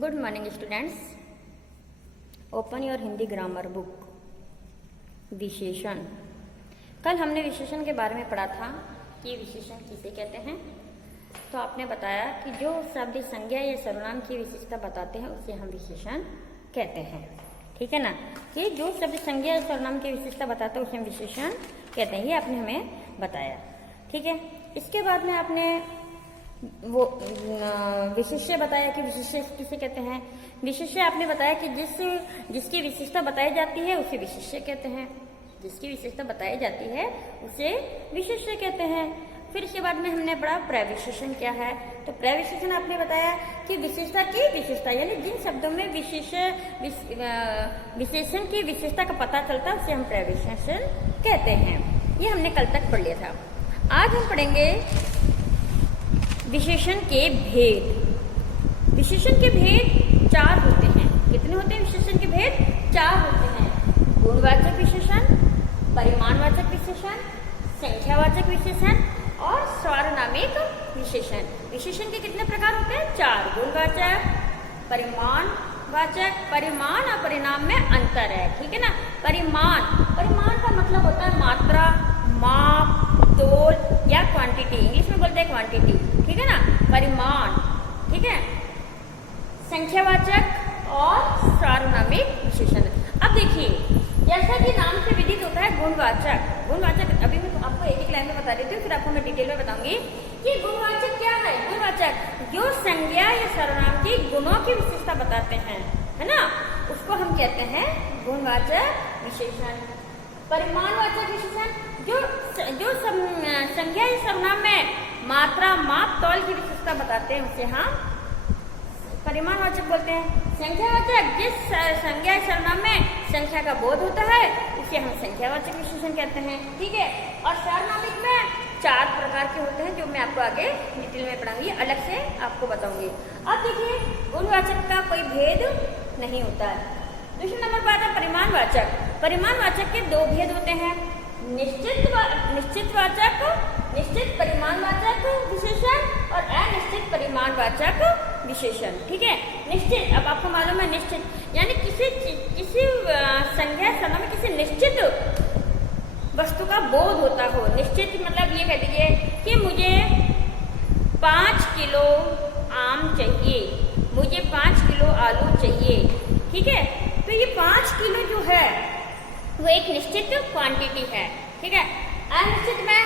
Good morning students. Open your Hindi grammar book. विशेषण। कल हमने विशेषण के बारे में पढ़ा था कि विशेषण किसे कहते हैं। तो आपने बताया कि जो शब्द संज्ञा या सर्वनाम की विशेषता बताते हैं उसे हम विशेषण कहते हैं। ठीक है ना, कि जो शब्द संज्ञा या सर्वनाम की विशेषता बताते हैं उसे हम विशेषण कहते हैं। ये आपने हमें बताया। ठीक है, इसके बाद में आपने वो विशेष्य बताया कि विशेष्य किसे कहते हैं। विशेष्य आपने बताया कि जिसकी विशेषता बताई जाती है उसे विशेष्य कहते हैं। जिसकी विशेषता बताई जाती है उसे विशेष्य कहते हैं। फिर इसके बाद में हमने पढ़ा प्रविशेषण क्या है। तो प्रविशेषण आपने बताया कि विशेषता की विशेषता यानी जिन शब्दों में विशेषण की विशेषता का पता चलता है उसे हम प्रविशेषण कहते हैं। ये हमने कल तक पढ़ लिया था। आज हम पढ़ेंगे विशेषण के भेद। विशेषण के भेद 4 होते हैं। कितने होते हैं विशेषण के भेद? 4 होते हैं। गुणवाचक विशेषण, परिमाणवाचक विशेषण, संख्यावाचक विशेषण और सार्वनामिक विशेषण। विशेषण के कितने प्रकार होते हैं? 4। गुणवाचक, परिमाणवाचक। परिमाण और परिणाम में अंतर है। ठीक है ना। परिमाण का मतलब होता है मात्रा, माप, तोल या क्वांटिटी। इंग्लिश में बोलते हैं क्वांटिटी। ठीक है ना, परिमाण। ठीक है। संख्यावाचक और सार्वनामिक विशेषण। अब देखिए, जैसा कि नाम से विदित होता है गुणवाचक। गुणवाचक अभी मैं आपको एक लाइन में बता देती हूँ, फिर आपको मैं डिटेल में बताऊंगी कि गुणवाचक क्या है। गुणवाचक जो संज्ञा या सर्वनाम की गुणों की विशेषता बताते हैं, है ना, उसको हम कहते हैं गुणवाचक विशेषण। परिमाणवाचक विशेषण जो संज्ञा या सर्वनाम में मात्रा, माप, तौल की विशेषता बताते हैं उसे हम परिमाणवाचक बोलते हैं। संख्यावाचक जिस संज्ञा या सर्वनाम में संख्या का बोध होता है उसे हम संख्यावाचक विशेषण कहते हैं। ठीक है। और सार्वनामिक में 4 प्रकार के होते हैं जो मैं आपको आगे डिटेल में पढ़ाऊंगी, अलग से आपको बताऊंगी। अब देखिए, गुणवाचक का कोई भेद नहीं होता है। दूसरे नंबर पर आता है परिमाणवाचक। परिमाणवाचक के 2 भेद होते हैं, निश्चित वाचक, निश्चित परिमाणवाचक विशेषण और अनिश्चित परिमाणवाचक विशेषण। ठीक है। निश्चित, अब आपको मालूम है निश्चित यानी किसी संज्ञा सर्वनाम में किसी निश्चित वस्तु का बोध होता हो। निश्चित मतलब ये कह दीजिए कि मुझे 5 किलो आम चाहिए, मुझे 5 किलो आलू चाहिए। ठीक है। तो ये 5 किलो जो है वो एक निश्चित क्वांटिटी है। ठीक है। अनिश्चित में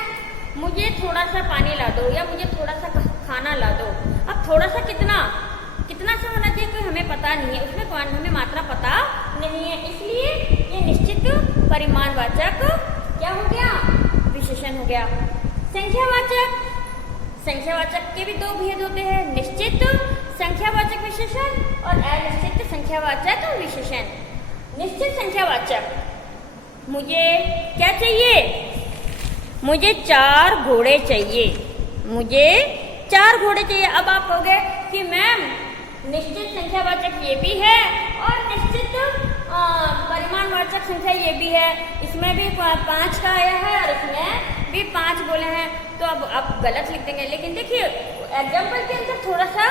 मुझे थोड़ा सा पानी ला दो या मुझे थोड़ा सा खाना ला दो। अब थोड़ा सा कितना सा होना चाहिए कोई हमें पता नहीं है, उसमें हमें मात्रा पता नहीं है, इसलिए ये निश्चित परिमाणवाचक क्या हो गया? विशेषण हो गया। संख्यावाचक के भी 2 भेद होते हैं, निश्चित संख्यावाचक विशेषण और अनिश्चित संख्यावाचक विशेषण। निश्चित संख्यावाचक, मुझे क्या चाहिए? मुझे 4 घोड़े चाहिए, मुझे 4 घोड़े चाहिए। अब आप कहोगे कि मैम निश्चित संख्यावाचक ये भी है और निश्चित परिमाणवाचक संख्या ये भी है, इसमें भी 5 का आया है और इसमें भी 5 बोले हैं, तो अब आप गलत लिख देंगे। लेकिन देखिए एग्जाम्पल के अंदर थोड़ा सा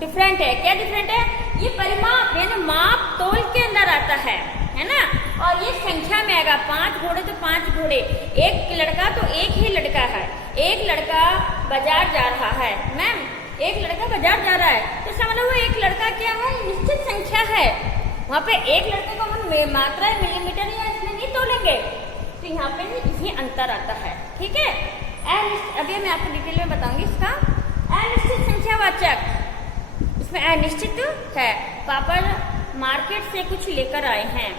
डिफरेंट है। क्या डिफरेंट है? ये परिमाप यानी माप, तोल के अंदर आता है ना, और ये संख्या में आएगा। 5 घोड़े तो 5 घोड़े, एक लड़का तो एक ही लड़का है। एक लड़का बाजार जा रहा है, मैम एक लड़का बाजार जा रहा है, तो समझ लो वो एक लड़का क्या है? निश्चित संख्या है। वहाँ पे एक लड़के को हम मात्रा मिलीमीटर या इसमें नहीं तोलेंगे, तो यहाँ पे इसमें अंतर आता है। ठीक है। अभी मैं आपको डिटेल में बताऊंगी इसका। अनिश्चित संख्यावाचक, इसमें अनिश्चित है। पापा मार्केट से कुछ लेकर आए हैं,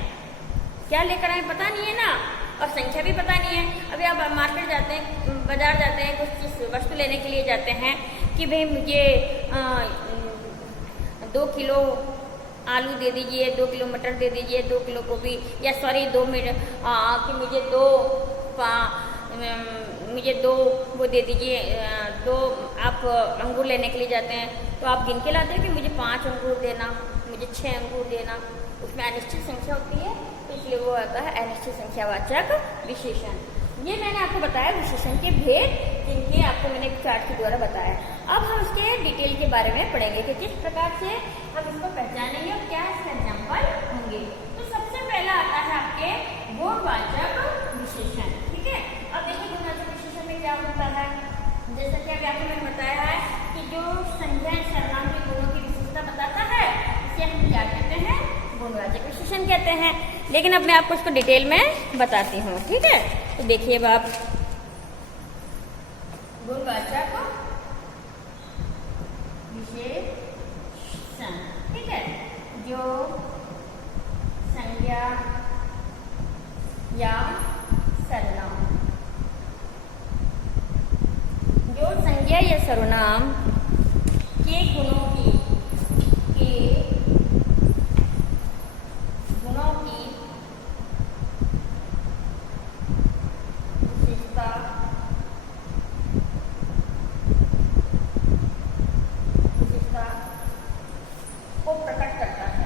क्या लेकर आए पता नहीं है ना, और संख्या भी पता नहीं है। अभी आप मार्केट जाते हैं, बाजार जाते हैं, कुछ चीज वस्तु लेने के लिए जाते हैं कि भाई मुझे 2 किलो आलू दे दीजिए, 2 किलो मटर दे दीजिए, 2 किलो गोभी, या सॉरी 2 मिनट कि मुझे 2 वो दे दीजिए, 2 आप अंगूर लेने के लिए जाते हैं, तो आप गिन के लाते हैं कि मुझे 5 अंगूर देना, मुझे 6 अंगूर देना। उसमें अनिश्चित संख्या होती है, तो इसलिए वो आता है अनिश्चित संख्यावाचक विशेषण। ये मैंने आपको बताया विशेषण के भेद जिनके आपको मैंने एक चार्ट के द्वारा बताया। अब हम इसके डिटेल के बारे में पढ़ेंगे कि किस प्रकार से हम इसको पहचानेंगे और क्या इसके एग्जाम्पल होंगे। तो सबसे पहला आता है आपके गुणवाचक विशेषण। ठीक है, अब देखिए गुणवाचक विशेषण में क्या होता है। जैसा कि अभी आपको मैंने बताया है कि जो संज्ञा सर्वनाम के गुणों की विशेषता बताता है इसे हम क्या कहते हैं, गुणवाचक विशेषण कहते हैं। लेकिन अब मैं आपको इसको डिटेल में बताती हूँ। ठीक है, तो देखिए अब आप गुणवाचक विशेषण, ठीक है, जो संज्ञा या सर्वनाम, जो संज्ञा या सर्वनाम के गुणों की विशेषता को प्रकट करता है,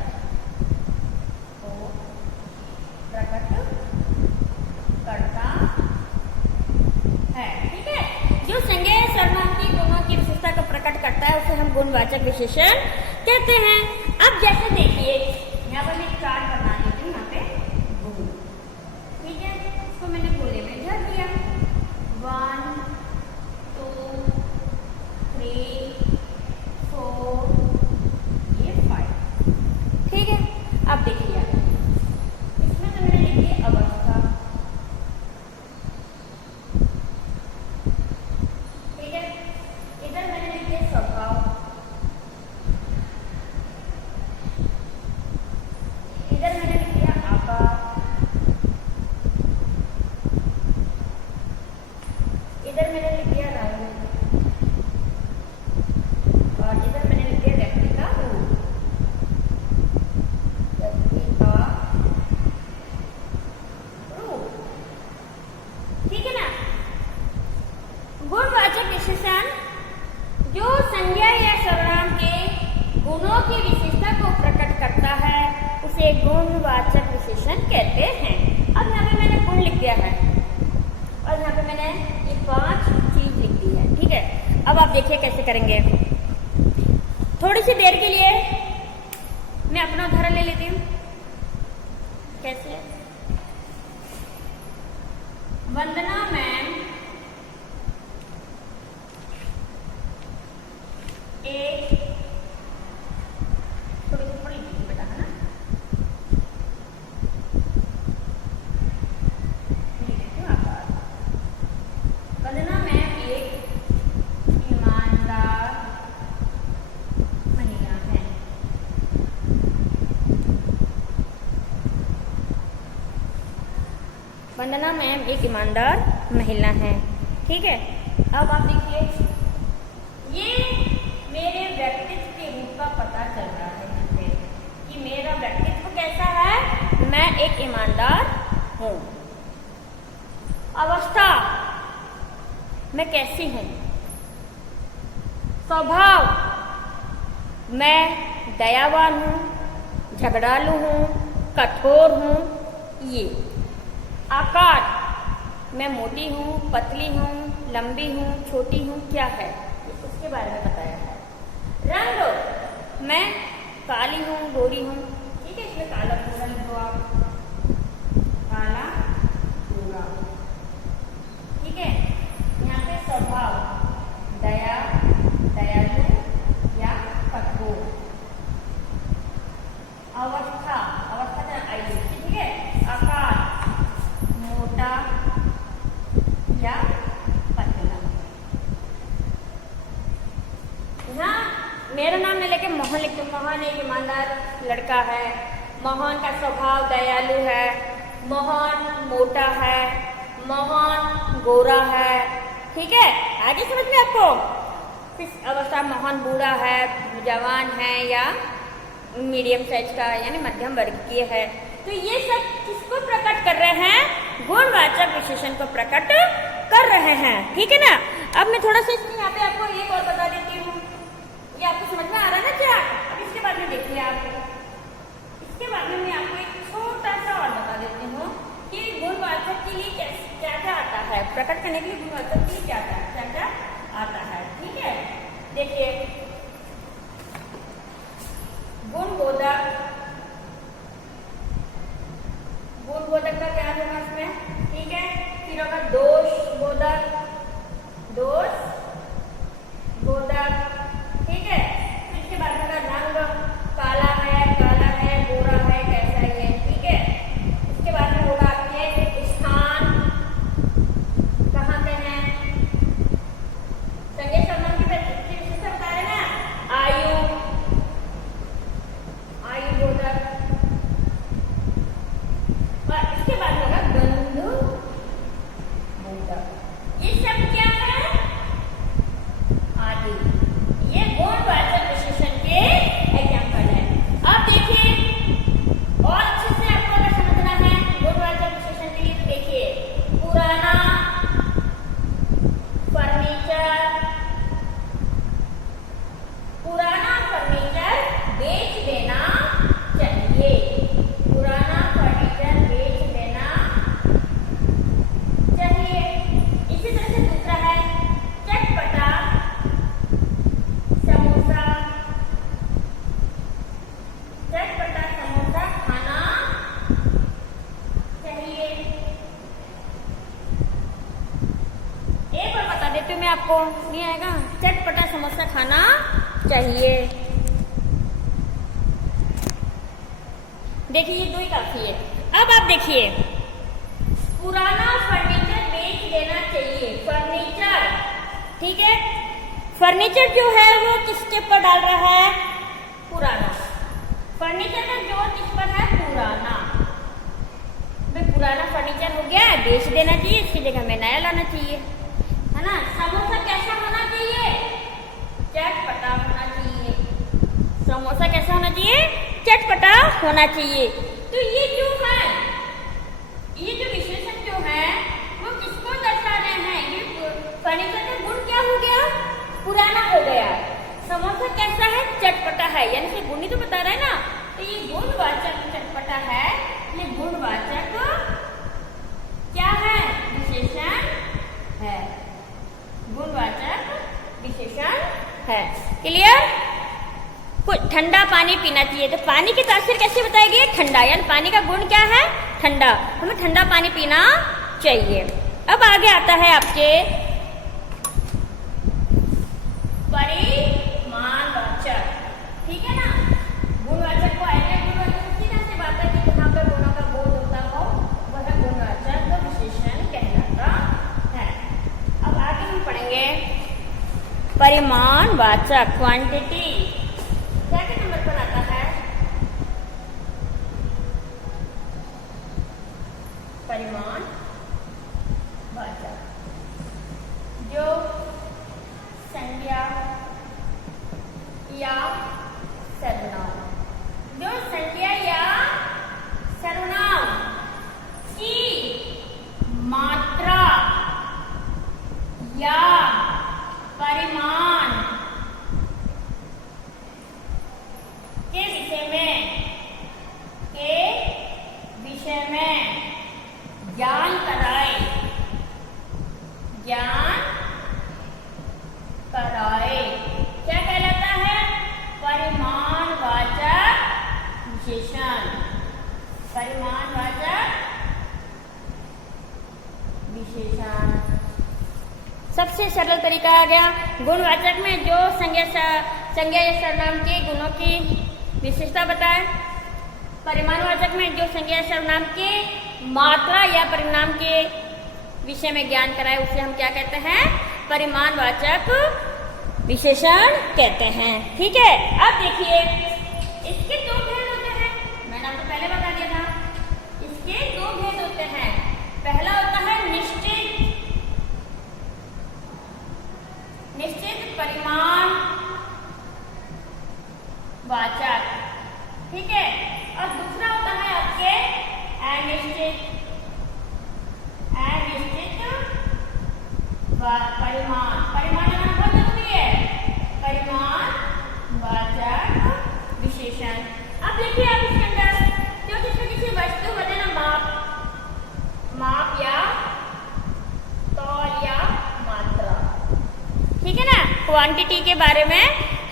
ठीक है। जो संज्ञा या सर्वनाम की गुणों की विशेषता को प्रकट करता है उसे हम गुणवाचक विशेषण कहते हैं। अब जैसे देखिए यहाँ पर मैं एक चार्ट बना देती हूँ, यहाँ पे गुण, ठीक है, इसको मैंने गोले में धर दिया, 1 2 3 4 ये 5, ठीक है। अब देखिए इसमें तो मैंने लिख दिया अवस्था, ठीक है, इधर मैंने लिख दिया स्वभाव, इधर मैंने लिख दिया आकार, इधर मैंने लिख दिया रंग, और इधर मैंने लिख दिया व्यक्ति का रूप, ठीक है ना। गुणवाचक विशेषण जो संज्ञा या सर्वनाम के गुणों की विशेषता को प्रकट करता है उसे गुणवाचक विशेषण कहते हैं। अब यहाँ पे मैंने गुण लिख दिया है और यहाँ पे मैंने ये 5 चीज लिख दी है, ठीक है। अब आप देखिए कैसे करेंगे। थोड़ी सी देर के लिए मैं अपना उदाहरण ले लेती हूँ। कैसे? वंदना मैम एक, थोड़ी सी पढ़ लीजिए बेटा, है ना, वंदना मैम एक ईमानदार महिला है। वंदना मैम एक ईमानदार महिला है, ठीक है। अब आप देखिए ये मेरे व्यक्तित्व के रूप का पता चल रहा है मुझे कि मेरा व्यक्तित्व कैसा है, मैं एक ईमानदार हूँ। अवस्था, मैं कैसी हूँ। स्वभाव, मैं दयावान हूँ, झगड़ालू हूँ, कठोर हूँ। ये आकार, मैं मोटी हूँ, पतली हूँ, लंबी हूँ, छोटी हूँ, क्या है उसके बारे में बताया है। रंग, मैं काली हूँ, गोरी हूँ, ठीक है, इसमें काला गोरा लिखो आप, काला गोरा, ठीक है। यहाँ पे स्वभाव, दया, दयालु या कठोर। अवस्था, अवस्था का आयु, ठीक है। आकार, मोटा या पतला। यहाँ मेरा नाम मैं लेके मोहन लिखती हूँ। मोहन एक ईमानदार लड़का है, मोहन का स्वभाव दयालु है, मोहन मोटा है, मोहन गोरा है, ठीक है। आगे समझ में आपको। किस अवस्था, मोहन बूढ़ा है, जवान है या मीडियम साइज का यानी मध्यम वर्गीय है। तो ये सब किसको प्रकट कर रहे हैं, गुणवाचक विशेषण को प्रकट कर रहे हैं, ठीक है ना। अब मैं थोड़ा सा इसमें यहाँ पे आपको एक और बता देती हूँ, ये आपको समझ में आ रहा है ना क्या। अब इसके बाद में देखिए आप, इसके बाद में मैं आपको एक छोटा सा और बता देती हूँ कि गुणवाचक के लिए क्या क्या आता है, प्रकट करने के लिए गुणवाचक के लिए क्या क्या में आपको नहीं आएगा। चटपटा समोसा खाना चाहिए। देखिए ये 2 ही काफी है। अब आप देखिए, पुराना फर्नीचर बेच देना चाहिए। फर्नीचर, ठीक है, फर्नीचर जो है वो किसके ऊपर डाल रहा है? पुराना। फर्नीचर का जोर किस पर है? पुराना। पुराना फर्नीचर हो गया, बेच देना चाहिए, इसकी जगह में नया लाना चाहिए, है ना। समोसा कैसा होना चाहिए? चटपटा होना चाहिए। समोसा कैसा होना चाहिए? चटपटा होना चाहिए। तो ये जो है, ये जो विशेषण जो है वो किसको दर्शा रहे हैं? ये फर्नीचर का गुण क्या हो गया? पुराना हो गया। समोसा कैसा है? चटपटा है, यानी कि गुण ही तो बता रहा है ना। तो ये गुणवाचक चटपटा है, ये गुणवाचक क्या है? विशेषण है। गुणवाचक विशेषण है। क्लियर? कुछ ठंडा पानी पीना चाहिए, तो पानी की तासीर कैसे बताएगी? ठंडा, यानी पानी का गुण क्या है? ठंडा। हमें ठंडा पानी पीना चाहिए। अब आगे आता है आपके परिमाणवाचक, ठीक है ना। गुणवाचक को आएगा, गुणवाचक सीधा से बात है कि जहाँ पर गुणों का बोध होता हो वह गुणवाचक विशेषण कहलाता है। अब आगे हम पढ़ेंगे परिमाणवाचक, क्वांटिटी। क्या के नंबर पर आता है? परिमाणवाचक जो संज्ञा या सर्वनाम, जो संज्ञा या सर्वनाम की मात्रा या परिमाण के विषय में ज्ञान कराए, ज्ञान कराए, क्या कहलाता है? परिमाणवाचक विशेषण। परिमाणवाचक विशेषण। सबसे सरल तरीका आ गया। गुणवाचक में जो संज्ञा या सर्वनाम के गुणों की विशेषता बताए, परिमाणवाचक में जो संज्ञा या सर्वनाम के मात्रा या परिणाम के विषय में ज्ञान कराए उसे हम क्या कहते हैं? परिमाणवाचक विशेषण कहते हैं। ठीक है। अब देखिए इसके 2 भेद होते हैं, मैंने आपको पहले बता दिया था। इसके 2 भेद होते हैं। पहला होता है निश्चित परिमाण वाचक, ठीक है। और दूसरा होता है आपके अनिश्चित परिमाण। परिमाण नाम बहुत जरूरी है। परिमाण वाचक विशेषण। अब देखिए आप इसके अंदर जो जिसमें किसी वस्तु होते ना, माप या तौल या मात्रा, ठीक है ना, क्वांटिटी के बारे में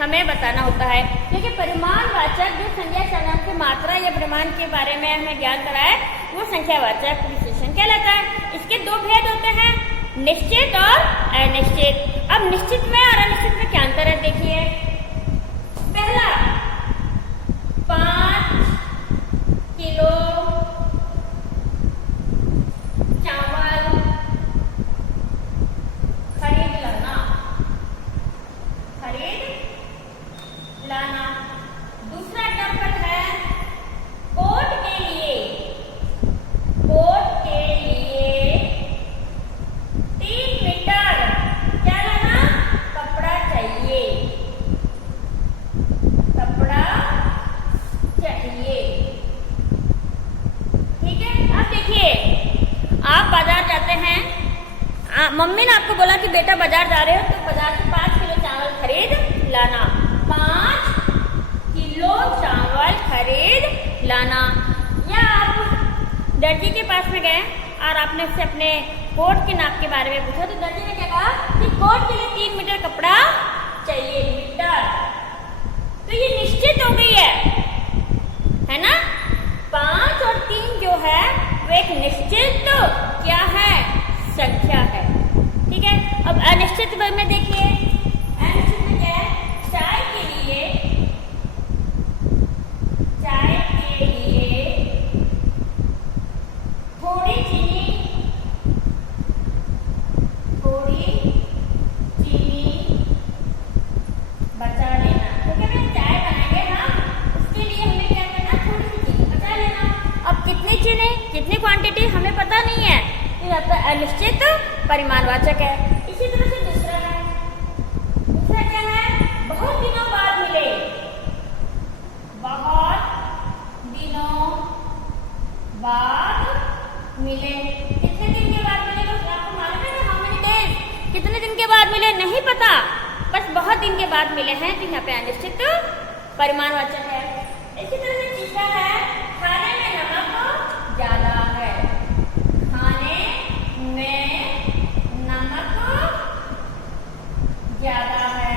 हमें बताना होता है। क्योंकि परिमाणवाचक जो संज्ञा सर्वनाम की मात्रा या परिमाण के बारे में हमें ज्ञान कराए वो संख्यावाचक विशेषण कहलाता है। इसके 2 भेद होते हैं, निश्चित और अनिश्चित। अब निश्चित में और अनिश्चित में क्या अंतर है? देखिए पहला 5 किलो चावल खरीद लाना। दूसरा टप्पा है कोट के लिए 3 मीटर क्या लाना? कपड़ा चाहिए, कपड़ा चाहिए, ठीक है। अब देखिए आप बाजार जाते हैं, मम्मी ने आपको बोला कि बेटा बाजार जा रहे हो तो बाजार से 5 किलो चावल खरीद लाना। 5 किलो चावल खरीद लाना। या आप दर्जी के पास में गए और आपने उससे अपने कोट के नाप के बारे में पूछा, तो दर्जी ने क्या कहा कि कोट के लिए 3 मीटर कपड़ा चाहिए। मीटर, तो ये निश्चित हो गई है ना। 5 और 3 जो है वो एक निश्चित क्या है? संख्या है, ठीक है। अब अनिश्चित में देखिए, अनिश्चित में क्या है, चाय के लिए थोड़ी चीनी बचा लेना। तो क्या मैं चाय बनाएंगे हम, उसके लिए हमें क्या करना, थोड़ी सी चीनी बचा लेना। अब कितनी चीनी, कितनी क्वांटिटी हमें पता नहीं है, ये आपका अनिश्चित परिमाणवाचक है। इसी तरह से दूसरा क्या है, बहुत दिनों बाद मिले, बहुत दिनों बाद मिले। कितने दिन के बाद मिले, बस आपको मालूम है ना, हाउ मेनी डेज, कितने दिन के बाद मिले नहीं पता, बस बहुत दिन के बाद मिले हैं, तो यहाँ पे अनिश्चित परिमाणवाचक है। इसी तरह से तीसरा है, खाने में नमक ज्यादा है, खाने में नमक ज्यादा है,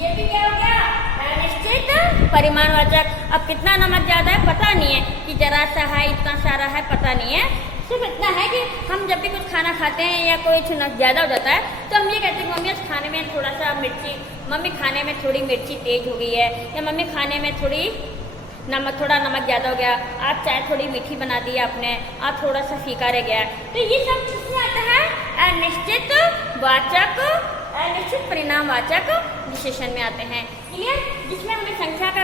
ये भी क्या हो गया, अनिश्चित परिमाणवाचक। अब कितना नमक ज्यादा है पता नहीं है, कि जरा सा है, इतना सारा है, पता नहीं है, सिर्फ इतना है कि हम जब भी कुछ खाना खाते हैं या कोई चुनाव ज्यादा हो जाता है तो हम ये कहते हैं मम्मी आज खाने में थोड़ा सा मिर्ची, मम्मी खाने में थोड़ी मिर्ची तेज हो गई है, या मम्मी खाने में थोड़ा नमक ज्यादा हो गया, आज चाय थोड़ी मीठी बना दी आपने, आज थोड़ा सा फीका रह गया। तो ये सब किसमें आता है, अनिश्चित वाचक, अनिश्चित परिणामवाचक विशेषण में आते हैं। क्लियर, जिसमें हमें संख्या का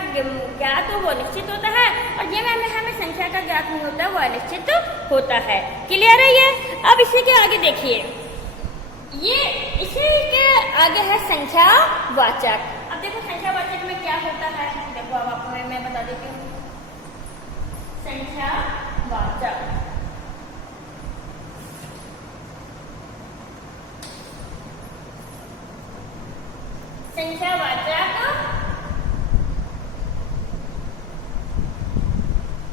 ज्ञात हो वो निश्चित होता है, और जिसमें हमें संख्या का ज्ञात नहीं होता वो अनिश्चित होता है। क्लियर है ये। अब इसी के आगे देखिए, ये इसी के आगे है संख्यावाचक। अब देखो संख्यावाचक में क्या होता है, देखो अब आपको मैं बता देती हूँ। संख्यावाचक, संख्यावाचक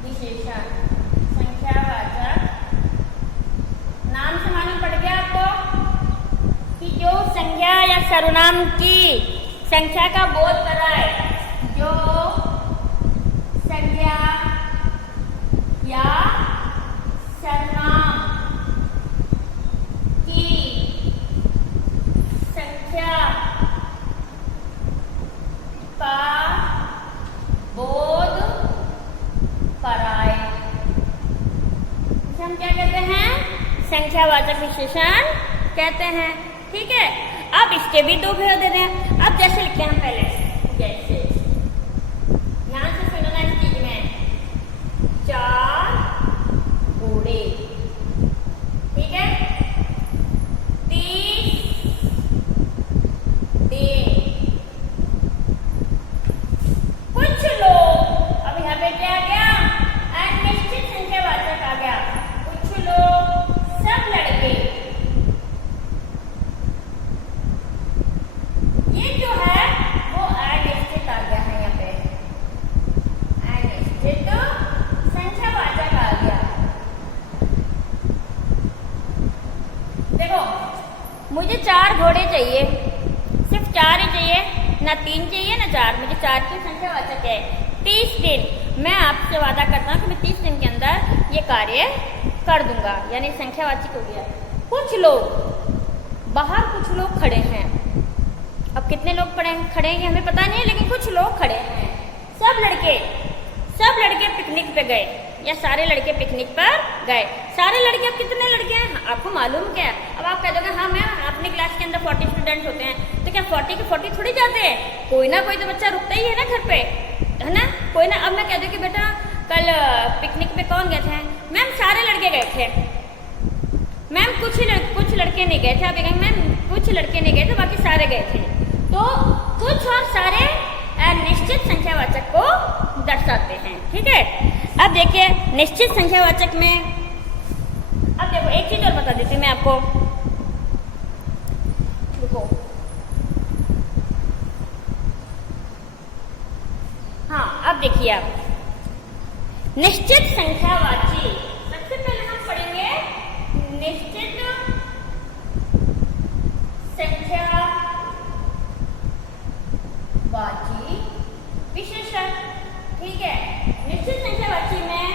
विशेषण, संख्यावाचक नाम से मालूम पड़ गया आपको कि जो संज्ञा या सर्वनाम की संख्या का बोध कराए, जो संज्ञा या सर्वनाम की संख्या का बोध कराए, हम क्या कहते हैं, संख्यावाचक विशेषण कहते हैं। ठीक है, अब इसके भी दो भेद देते हैं। अब जैसे लिखते हैं पहले, जैसे ध्यान से सुनना इस चीज में, 4 घोड़े, ठीक है, 30 दिन। कुछ लोग, अब यहाँ पे क्या आ गया, अनिश्चित संख्यावाचक आ गया, कुछ लोग, सब लड़के, ये जो है वो अनिश्चित आ गया है, यहाँ पे अनिश्चित संख्यावाचक आ गया। देखो मुझे 4 घोड़े चाहिए, सिर्फ 4 ही चाहिए, ना 3 चाहिए ना 4, मुझे 4 की संख्यावाचक है। 30 दिन, मैं आपसे वादा करता हूँ कि मैं 30 दिन के अंदर ये कार्य कर दूंगा, यानी संख्यावाचक हो गया। कुछ लोग बाहर, कुछ लोग खड़े हैं, अब कितने लोग खड़े हैं हमें पता नहीं है, लेकिन कुछ लोग खड़े हैं। सब लड़के पिकनिक पे गए, या सारे लड़के पिकनिक पर गए। सारे लड़के, अब कितने लड़के हैं आपको मालूम क्या है? अब आप कह दोगे हाँ मैम अपनी क्लास के अंदर 40 स्टूडेंट्स होते हैं, तो क्या 40 के 40 थोड़ी जाते हैं, कोई ना कोई तो बच्चा रुकता ही है ना घर पे, है ना, कोई ना। अब मैं कह दूँ कि बेटा कल पिकनिक पे कौन गए थे, मैम सारे लड़के गए थे, मैम कुछ लड़के नहीं गए थे, आप कहेंगे मैम कुछ लड़के नहीं गए थे बाकी सारे गए थे। तो कुछ और सारे निश्चित संख्यावाचक को दर्शाते हैं। ठीक है, अब देखिए निश्चित संख्यावाचक में, अब देखो एक चीज और बता देती हूँ मैं आपको, रुको, हाँ अब देखिए आप निश्चित संख्यावाची, सबसे पहले हम पढ़ेंगे निश्चित संख्यावाची विशेषण। ठीक है, निश्चित संख्यावाची में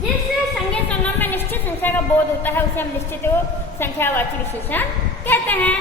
जिस संज्ञा सर्वनाम में निश्चित संख्या का बोध होता है उसे हम निश्चित संख्यावाची विशेषण कहते हैं।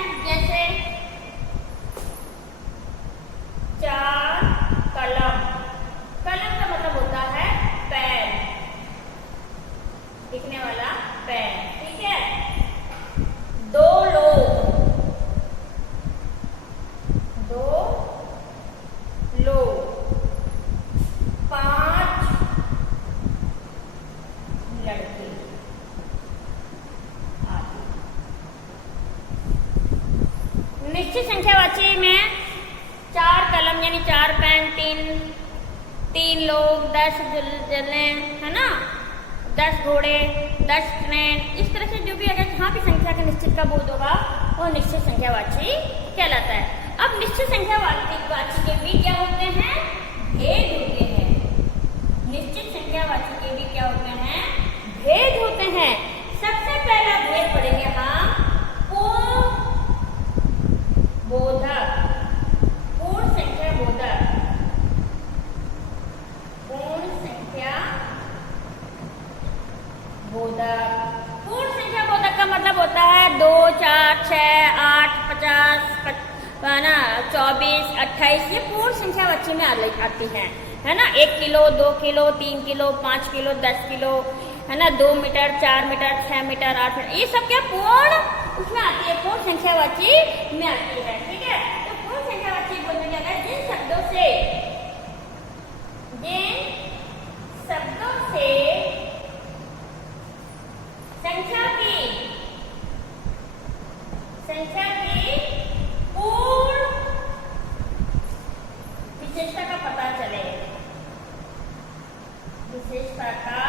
संख्यावाची में 4 कलम यानी 4 पेन, 3 लोग, 10 जने, है ना, 10 घोड़े, 10 ट्रेन, इस तरह से जो भी अगर जहाँ भी संख्या का निश्चित का बोध होगा वो निश्चित संख्यावाची कहलाता है। अब निश्चित संख्यावाची के भी क्या होते हैं, भेद होते हैं। निश्चित संख्यावाची के भी क्या होते हैं, भेद होते हैं। सबसे पहला भेद पढ़ेंगे हम पूर्ण बोधक, पूर्ण संख्या बोधक, पूर्ण संख्या बोधक। पूर्ण संख्या बोधक का मतलब होता है 2, 4, 6, 8, 50, 24, 28, ये पूर्ण संख्यावाची में आती है ना। 1 kilo, 2 kilo, 3 kilo, 5 kilo, 10 kilo, है ना, 2 मीटर, 4 मीटर, 6 मीटर, 8 मीटर, ये सब क्या पूर्ण उसमें आती है, पूर्ण संख्यावाची में आती है। ठीक है, तो पूर्ण संख्यावाची बोलने क्या है, जिन शब्दों से संख्या की पूर्ण विशेषता का पता चले, विशेषता का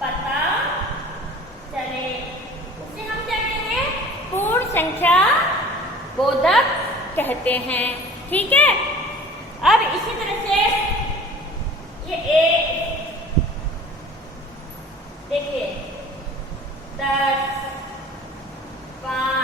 पता चले, उसे हम क्या कहेंगे, पूर्ण संख्या बोधक कहते हैं। ठीक है, अब इसी तरह से ये देखिए 10, 5,